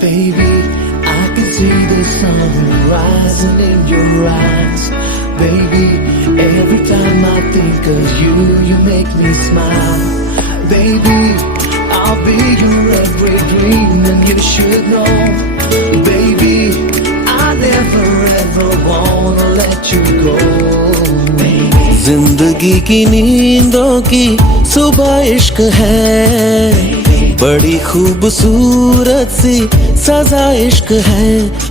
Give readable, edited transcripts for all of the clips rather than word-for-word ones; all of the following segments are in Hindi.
Baby, I can see the sun rising in your eyes. Baby, every time I think of you, you make me smile. Baby, I'll be your every dream and you should know. Baby, I never ever wanna let you go. जिंदगी की नींदों की सुबह इश्क है, बड़ी खूबसूरत सी सजा इश्क है।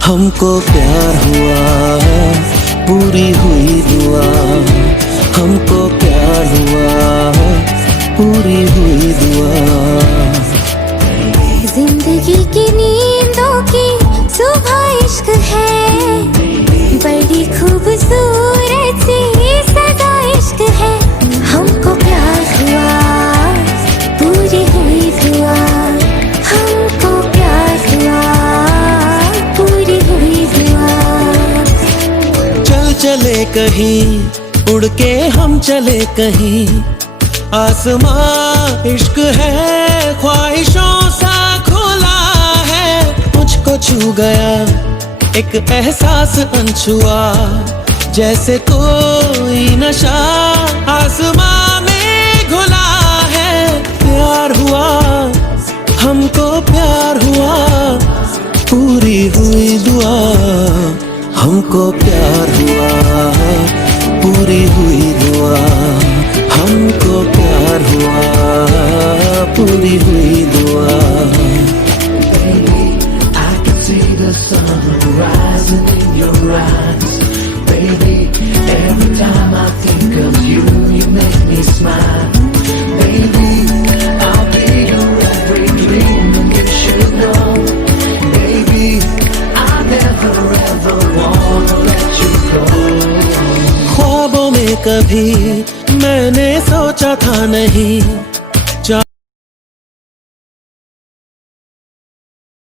हमको प्यार हुआ, पूरी हुई दुआ। हमको प्यार हुआ, पूरी हुई दुआ। जिंदगी की नींदों की सुबह इश्क है, बड़ी खूबसूरत सी सजा इश्क है। हमको प्यार हुआ, पूरी हुई दुआ। हमको प्यार हुआ, पूरी हुई दुआ। चल चले कहीं, उड़ के हम चले कहीं। आसमां इश्क है, ख्वाहिशों सा खुला है। मुझको छू गया एक एहसास अनछुआ, जैसे कोई नशा आसमां में घुला है। प्यार हुआ, हमको प्यार हुआ, पूरी हुई दुआ। हमको प्यार हुआ, पूरी हुई दुआ। हमको प्यार हुआ, पूरी हुई दुआ। Baby, I can see the sun rising in your eyes. Baby, every time I think of you, you make me smile. Baby, I'll be your every dream and you should know. Baby, I never ever wanna let you go. ख्वाबों में कभी मैंने सोचा था नहीं,